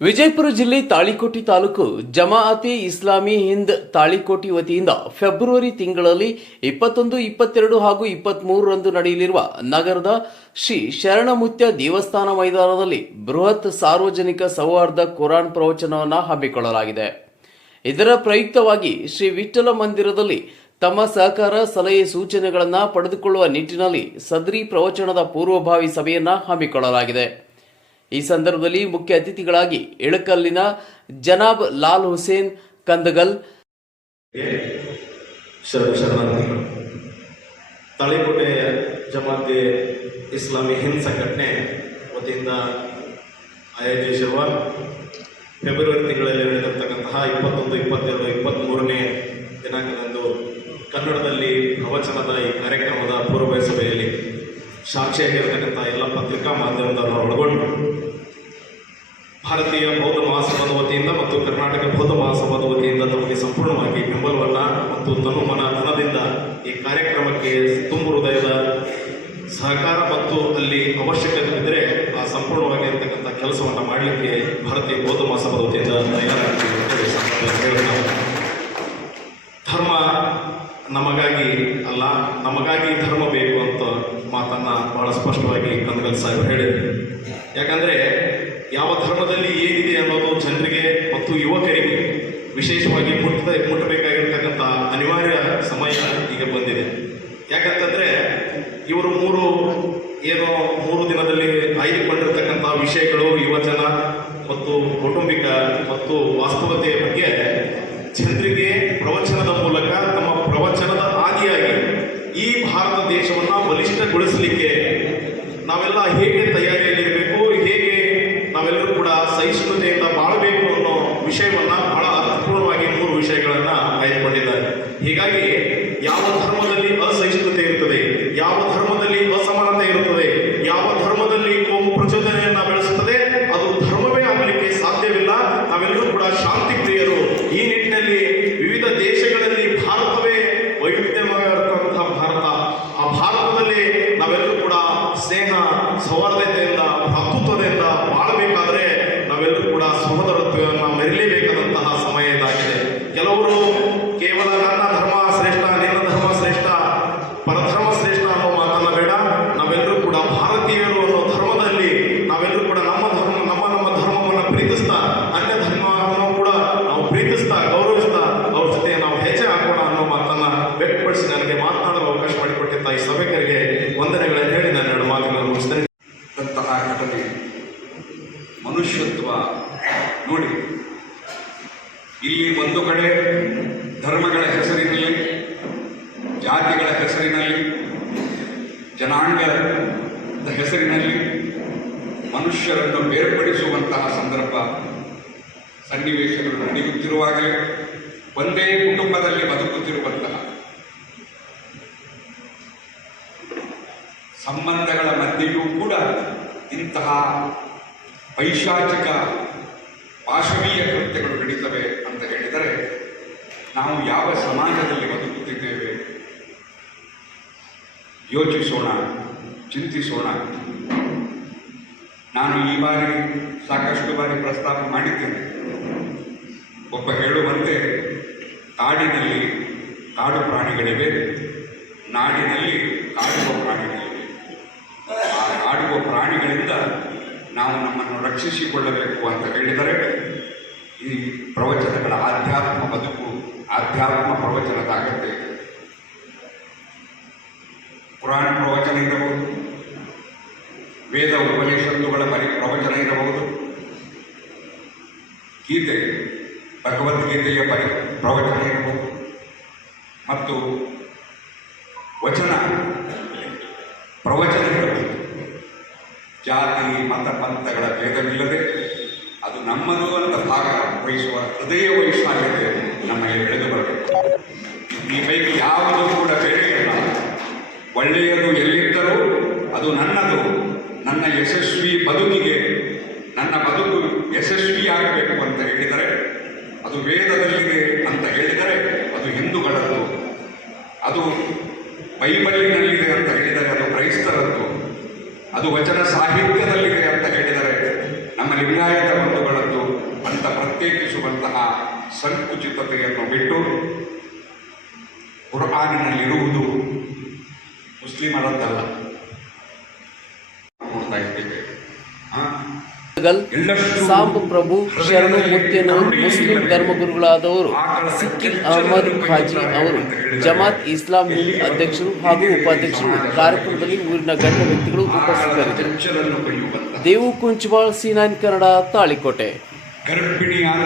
ವಿಜಯಪುರ ಜಿಲ್ಲೆ ತಾಳಿಕೋಟಿ ತಾಲೂಕು ಜಮಾಅತೆ ಇಸ್ಲಾಮಿ ಹಿಂದ್ ತಾಳಿಕೋಟಿ ವತಿಯಿಂದ ಫೆಬ್ರವರಿ ತಿಂಗಳಲ್ಲಿ 21, 22 ಹಾಗೂ 23ರಂದು ನಡೆಯಲಿರುವ ನಗರದ ಶ್ರೀ ಶರಣಮುತ್ಯ ದೇವಸ್ಥಾನ ಮೈದಾನದಲ್ಲಿ ಬೃಹತ್ ಸಾರ್ವಜನಿಕ ಸೌಹಾರ್ದ ಕುರಾನ್ ಪ್ರವಚನವನ್ನು ಹಮ್ಮಿಕೊಳ್ಳಲಾಗಿದೆ. ಇದರ ಪ್ರಯುಕ್ತವಾಗಿ ಶ್ರೀ ವಿಠ್ಠಲ ಮಂದಿರದಲ್ಲಿ ತಮ್ಮ ಸಹಕಾರ ಸಲಹೆ ಸೂಚನೆಗಳನ್ನು ಪಡೆದುಕೊಳ್ಳುವ ನಿಟ್ಟಿನಲ್ಲಿ ಸದ್ರಿ ಪ್ರವಚನದ ಪೂರ್ವಭಾವಿ ಸಭೆಯನ್ನು ಹಮ್ಮಿಕೊಳ್ಳಲಾಗಿದೆ. ಈ ಸಂದರ್ಭದಲ್ಲಿ ಮುಖ್ಯ ಅತಿಥಿಗಳಾಗಿ ಇಳಕಲ್ಲಿನ ಜನಾಬ್ ಲಾಲ್ ಹುಸೇನ್ ಕಂದಗಲ್, ತಾಳಿಕೋಟೆ ಜಮಾತೆ ಇಸ್ಲಾಮಿ ಹಿಂದ್ ಸಂಘಟನೆ ವತಿಯಿಂದ ಆಯೋಜಿಸಿರುವ ಫೆಬ್ರವರಿ ತಿಂಗಳಲ್ಲಿ ನಡೆದಿರತಕ್ಕಂತಹ 21, 22, 23ನೇ ದಿನಾಂಕದಂದು ಕನ್ನಡದಲ್ಲಿ ಪ್ರವಚನದ ಈ ಕಾರ್ಯಕ್ರಮದ ಪೂರ್ವಭಾವಿ ಸಭೆಯಲ್ಲಿ ಸಾಕ್ಷಿಯಾಗಿರತಕ್ಕಂಥ ಎಲ್ಲ ಪತ್ರಿಕಾ ಮಾಧ್ಯಮದವರು ಒಳಗೊಂಡು ಭಾರತೀಯ ಬೌದ್ಧ ಮಹಾಸಭಾದ ವತಿಯಿಂದ ಮತ್ತು ಕರ್ನಾಟಕ ಬೌದ್ಧ ಮಹಾಸಭಾದ ವತಿಯಿಂದ ತಮಗೆ ಸಂಪೂರ್ಣವಾಗಿ ಬೆಂಬಲವನ್ನು ಮತ್ತು ತನು ಮನ ಧನದಿಂದ ಈ ಕಾರ್ಯಕ್ರಮಕ್ಕೆ ತುಂಬು ಹೃದಯದ ಸಹಕಾರ ಮತ್ತು ಅಲ್ಲಿ ಅವಶ್ಯಕತೆ ಇದ್ದರೆ ಆ ಸಂಪೂರ್ಣವಾಗಿರ್ತಕ್ಕಂಥ ಕೆಲಸವನ್ನು ಮಾಡಲಿಕ್ಕೆ ಭಾರತೀಯ ಬೌದ್ಧ ಮಹಾಸಭಾದ ವತಿಯಿಂದ ತಯಾರಾಗ್ತಿದೆ. ಧರ್ಮ ನಮಗಾಗಿ ಅಲ್ಲ, ನಮಗಾಗಿ ಧರ್ಮ ಬೇಕು ಅಂತ ಮಾತನ್ನು ಬಹಳ ಸ್ಪಷ್ಟವಾಗಿ ಕಂದಗಲ್ ಸಾಹೇಬ್ ಹೇಳಿದರು. ಯಾಕಂದರೆ ಯಾವ ಧರ್ಮದಲ್ಲಿ ಏನಿದೆ ಅನ್ನೋದು ಜನರಿಗೆ ಮತ್ತು ಯುವಕರಿಗೆ ವಿಶೇಷವಾಗಿ ಮುಟ್ಟಬೇಕಾಗಿರ್ತಕ್ಕಂಥ ಅನಿವಾರ್ಯ ಸಮಯ ಈಗ ಬಂದಿದೆ. ಯಾಕಂತಂದರೆ ಇವರು ಮೂರು ದಿನದಲ್ಲಿ ಆಯ್ದುಕೊಂಡಿರ್ತಕ್ಕಂಥ ವಿಷಯಗಳು ಯುವಜನ ಮತ್ತು ಕೌಟುಂಬಿಕ ಮತ್ತು ವಾಸ್ತವತೆಯ ಬಗ್ಗೆ ಜನರಿಗೆ ಪ್ರವಚನದ ಮೂಲಕ ತಮ್ಮ ಪ್ರವಚನದ ಆದಿಯಾಗಿ ಈ ಭಾರತ ದೇಶವನ್ನು ಬಲಿಷ್ಠಗೊಳಿಸಲಿಕ್ಕೆ ನಾವೆಲ್ಲ ಹೇಗೆ ತಯಾರಿಯಲ್ಲಿರಬೇಕು, ಹೇಗೆ ನಾವೆಲ್ಲರೂ ಕೂಡ ಸಹಿಷ್ಣುತೆಯಿಂದ ಬಾಳಬೇಕು ಅನ್ನೋ ವಿಷಯವನ್ನು ಬಹಳ ಅರ್ಥಪೂರ್ಣವಾಗಿ 3 ವಿಷಯಗಳನ್ನು ಆಯ್ದುಕೊಂಡಿದ್ದಾರೆ. ಹೀಗಾಗಿ ಯಾವ ಧರ್ಮದಲ್ಲಿ ಅಸಹಿಷ್ಣುತೆ ಇರುತ್ತದೆ, ಯಾವ ಧರ್ಮದಲ್ಲಿ ಅಸಮಾನತೆ ಇರುತ್ತದೆ, ಯಾವ ಧರ್ಮದಲ್ಲಿ ಕೋಮು ಪ್ರಚೋದನೆಯನ್ನು ಬೆಳೆಸುತ್ತದೆ, ಅದು ಧರ್ಮವೇ ಆಗಲಿಕ್ಕೆ ಸಾಧ್ಯವಿಲ್ಲ. ನಾವೆಲ್ಲರೂ ಕೂಡ ಶಾಂತಿ ಪ್ರಿಯರು. ಈ ನಿಟ್ಟಿನಲ್ಲಿ ವಿವಿಧ ದೇಶಗಳಲ್ಲಿ ಭಾರತವೇ ವೈವಿಧ್ಯಮಯವಾಗಿರುವಂತಹ ಭಾರತ. ಆ ಭಾರತದಲ್ಲಿ ನಾವೆಲ್ಲರೂ ಕೂಡ ಸ್ನೇಹ ಸೌಹಾರ್ದತೆಯಿಂದ ಭ್ರಾತೃತ್ವದಿಂದ ಬಾಳಬೇಕಾದರೆ ನಾವೆಲ್ಲರೂ ಕೂಡ ಸಹೋದರತ್ವವನ್ನು ಮೆರೆಯಲೇಬೇಕಾದಂತಹ ಸಮಯ ಇದಾಗಿದೆ. ಕೆಲವರು ಕೇವಲ ನನ್ನ ಧರ್ಮ ಶ್ರೇಷ್ಠ, ನಿನ್ನ ಧರ್ಮ ಶ್ರೇಷ್ಠ, ಪರಧರ್ಮ ಶ್ರೇಷ್ಠ ಅನ್ನೋ ಮಾತನ್ನ ಬೇಡ. ನಾವೆಲ್ಲರೂ ಕೂಡ ಭಾರತೀಯರು ಅನ್ನೋ ಧರ್ಮದಲ್ಲಿ ನಾವೆಲ್ಲರೂ ಕೂಡ ನಮ್ಮ ಧರ್ಮವನ್ನು ಪ್ರೀತಿಸ್ತಾ, ಅನ್ಯ ಧರ್ಮವನ್ನು ಕೂಡ ನಾವು ಪ್ರೀತಿಸ್ತಾ, ಗೌರವಿಸ್ತಾ ಅವ್ರ ಜೊತೆ ನಾವು ಹೆಜ್ಜೆ ಹಾಕೋಣ ಅನ್ನೋ ಮಾತನ್ನ ವ್ಯಕ್ತಪಡಿಸಿ ನನಗೆ ಮಾತನಾಡಲು ಅವಕಾಶ ಮಾಡಿಕೊಟ್ಟಿದ್ದ ಈ ಸಭೆಕರಿಗೆ ವಂದನೆಗಳನ್ನು ಹೇಳಿ ನಾನು 2 ಮಾತುಗಳನ್ನು ಮುಗಿಸ್ತೇನೆ. ಅಂತಹ ಘಟನೆ ಮನುಷ್ಯತ್ವ ನೋಡಿ. ಇಲ್ಲಿ ಒಂದು ಕಡೆ ಧರ್ಮಗಳ ಹೆಸರಿನಲ್ಲಿ, ಜಾತಿಗಳ ಹೆಸರಿನಲ್ಲಿ, ಜನಾಂಗದ ಹೆಸರಿನಲ್ಲಿ ಮನುಷ್ಯರನ್ನು ಬೇರ್ಪಡಿಸುವಂತಹ ಸಂದರ್ಭ ಸನ್ನಿವೇಶಗಳು ನಡೆಯುತ್ತಿರುವಾಗಲೇ ಒಂದೇ ಕುಟುಂಬದಲ್ಲಿ ಬದುಕುತ್ತಿರುವಂತಹ ಸಂಬಂಧಗಳ ಮಧ್ಯೆಯೂ ಕೂಡ ಇಂತಹ ಪೈಶಾಚಿಕ ಪಾಶವೀಯ ಕೃತ್ಯಗಳು ನಡೀತವೆ ಅಂತ ಹೇಳಿದರೆ ನಾವು ಯಾವ ಸಮಾಜದಲ್ಲಿ ಬದುಕುತ್ತಿದ್ದೇವೆ ಯೋಚಿಸೋಣ, ಚಿಂತಿಸೋಣ. ನಾನು ಈ ಬಾರಿ ಸಾಕಷ್ಟು ಬಾರಿ ಪ್ರಸ್ತಾಪ ಮಾಡಿದ್ದೇನೆ. ಒಬ್ಬ ಹೇಳುವಂತೆ ಕಾಡಿನಲ್ಲಿ ಕಾಡು ಪ್ರಾಣಿಗಳಿವೆ, ನಾಡಿನಲ್ಲಿ ಕಾಡುವ ಪ್ರಾಣಿಗಳಿವೆ. ಆ ಕಾಡುವ ಪ್ರಾಣಿಗಳಿಂದ ನಾವು ನಮ್ಮನ್ನು ರಕ್ಷಿಸಿಕೊಳ್ಳಬೇಕು ಅಂತ ಹೇಳಿದರೆ ಈ ಪ್ರವಚನಗಳ ಆಧ್ಯಾತ್ಮ ಬದುಕು, ಆಧ್ಯಾತ್ಮ ಪ್ರವಚನದ ಅಗತ್ಯ ಇದೆ. ಕುರಾನ್ ಪ್ರವಚನ ಇರಬಹುದು, ವೇದ ಉಪನಿಷತ್ತುಗಳ ಪ್ರವಚನ ಇರಬಹುದು, ಗೀತೆ ಭಗವದ್ಗೀತೆಯ ಪ್ರವಚನ ಇರಬಹುದು, ಮತ್ತು ವಚನ ಪ್ರವಚನ ಇರಬಹುದು. ಜಾತಿ ಮತ ಪಂಥಗಳ ಭೇದವಿಲ್ಲದೆ ಅದು ನಮ್ಮದು ಅಂತ ಭಾಗ ವಹಿಸುವ ಹೃದಯ ವೈಶಾಲ್ಯತೆ ನಮ್ಮಲ್ಲಿ ಬೆಳೆದು ಬರಬೇಕು. ಈ ಪೈಕಿ ಯಾವುದೂ ಕೂಡ ಬೇರೆಯಲ್ಲ. ಒಳ್ಳೆಯದು ಎಲ್ಲಿದ್ದರೂ ಅದು ನನ್ನದು, ನನ್ನ ಯಶಸ್ವಿ ಬದುಕಿಗೆ, ನನ್ನ ಬದುಕು ಯಶಸ್ವಿಯಾಗಬೇಕು ಅಂತ ಹೇಳಿದರೆ ಅದು ವೇದದಲ್ಲಿದೆ ಅಂತ ಹೇಳಿದರೆ ಅದು ಹಿಂದೂಗಳದ್ದು, ಅದು ಬೈಬಲಿನಲ್ಲಿದೆ ಅಂತ ಹೇಳಿದರೆ ಅದು ಕ್ರೈಸ್ತರದ್ದು, ಅದು ವಚನ ಸಾಹಿತ್ಯದಲ್ಲಿದೆ ಅಂತ ಹೇಳಿದರೆ ನಮ್ಮ ಲಿಂಗಾಯತ ಬಂಧುಗಳದ್ದು, ಅಂತ ಪ್ರತ್ಯೇಕಿಸುವಂತಹ ಸಂಕುಚಿತತೆಯನ್ನು ಬಿಟ್ಟು ಕುರ್ಆನಿನಲ್ಲಿರುವುದು ಮುಸ್ಲಿಮರದ್ದಲ್ಲ ನೋಡ್ತಾ ಇದ್ದೇವೆ. ಸಾಂಬ ಪ್ರಭು ಶರಣು ಮುತ್ಯನವರು ಮುಸ್ಲಿಂ ಧರ್ಮಗುರುಗಳಾದವರು ಸಿಕ್ಕಿಲ್ ಅಹಮದ್ ಖಾಜಿ ಅವರು ಜಮಾತ್ ಇಸ್ಲಾಂ ಹಿಂದ್ ಅಧ್ಯಕ್ಷರು ಹಾಗೂ ಉಪಾಧ್ಯಕ್ಷರು ಕಾರ್ಯಕ್ರಮದಲ್ಲಿ ಊರಿನ ಗಣ್ಯ ವ್ಯಕ್ತಿಗಳು ಉಪಸ್ಥಿತರಿದ್ದರು. ದೇವು ಕುಂಚವಾಳ್ C9 ಕನ್ನಡ ತಾಳಿಕೋಟೆ. ಗರ್ಭಿಣಿಯಾದ